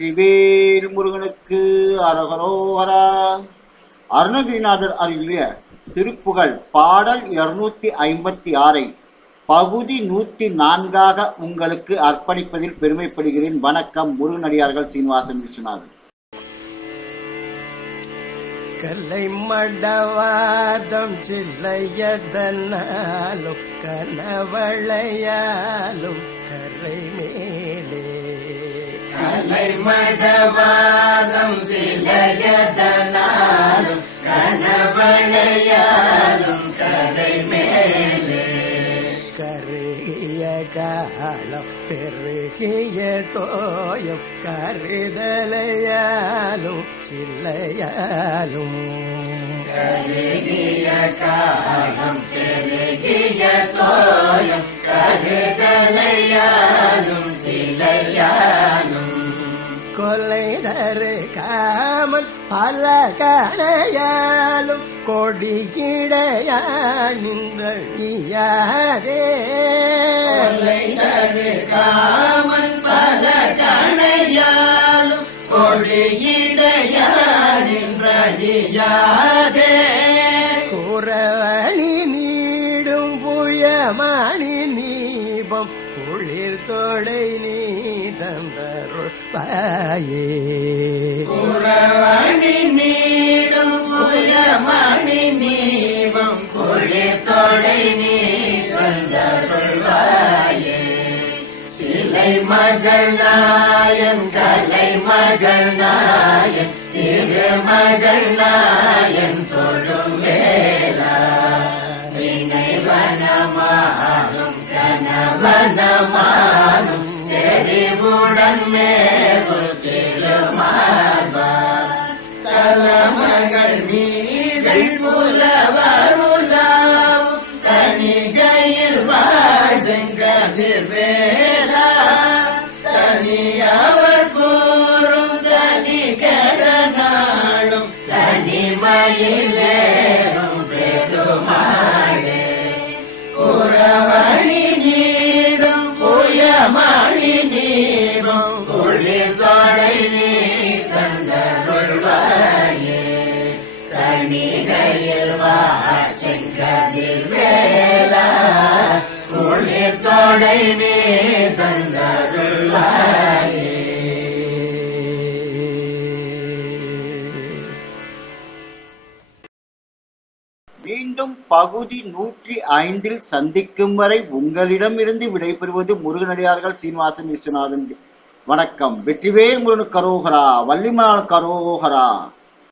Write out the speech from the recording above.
வெற்றிவேல் முருகனுக்கு அரகரோகரா. அருணகிரிநாதர் அருளிய திருப்புகழ் பாடல் 256 பகுதி 104 உங்களுக்கு அர்ப்பணிப்பதில் பெருமைப்படுகிறேன். வணக்கம். முருகனடியார்கள் சீனிவாசன் விஸ்வநாதன். கலை மடவாதம் சில்லையதனாலும் கனவளையாலும் கரை மேலே. கலை மடவாதம் சில்லையதனாலும் கனவளையாலும் கரை மேலே. கருகிய காலம் பெருகிய தோயம் கருதலையாலும் சில்லையாலும். கருகிய காலம் பெருகிய தோயம் கருதலையாலும் சில்லையாலும். கொலை தரு காமல் பல கணையாலும் கொடியிடையா நின்றடியாதே. கொலை தரு காமல் பல கணையாலும் கொடியிடையா நின்றடியாதே. குறவழி நீடும் புயமணி நீபம் குளிர் தொடை நீ தந்தருள் பாயே. குறவழி நீடும் புயமணி நீபம் குளிர் தொடை நீ தந்தருள் பாயே. சிலை மகள் நாயன் கலை மகள் நாயன் திருமகள் நாயன் தொழும் வேளா. நினைவனமாகும் கனவனமாகும் செறிவுடன் மேல் திருமார்பா. தலமகள் மீதல் புலவருளாவும் தனிகையில் வாழ்கதிர் வேளா. தனியவர் கூறும் தனி கடனாடும் தனிமயிலேறும் பெருமாளே. குறவணி நீடும் புயமணி நீடும் குளிர் தொடை நீ தந்தருள்வாயே. தனிகையில் வாசங்கதிர் வேளா குளிர் தொடை நீ தந்தருள்வாயே. மீண்டும் பகுதி 105 சந்திக்கும் வரை உங்களிடமிருந்து விடைபெறுவது முருகனடியார்கள் சீனிவாசன் விஸ்வநாதன். வணக்கம். வெற்றிவேல் முருகனுக்கு கரோகரா. வள்ளிமலால் கரோகரா.